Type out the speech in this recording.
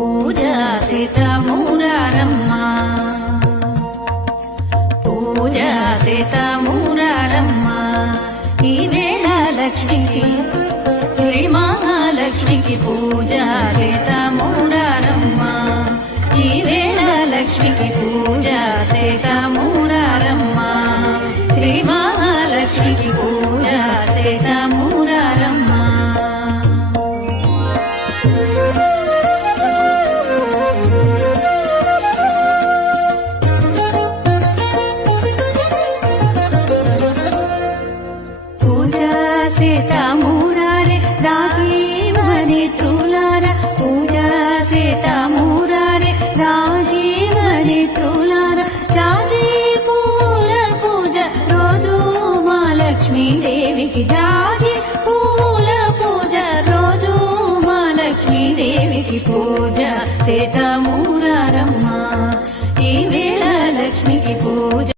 పూజా సీతమూరారమ్మ పూజ సీతమూరారమ్మ ఈ లక్ష్మికి శ్రీ మహాలక్ష్మికి పూజా సీతమూరారమ్మ ఈ లక్ష్మికి పూజ సీతమూరారమ్మ శ్రీ మహాలక్ష్మికి పూజ సీతమూరారమ్మ సీతామూరారే రాజీవని త్రులార పూజ సీతామూరారే రాజీవని త్రులార జాజీ పూల పూజ రోజు మా లక్ష్మీదేవికి జాజి పూల పూజ రోజు మా లక్ష్మీదేవికి పూజ. సీతామూరారమ్మ ఈ వేళ లక్ష్మికి పూజ.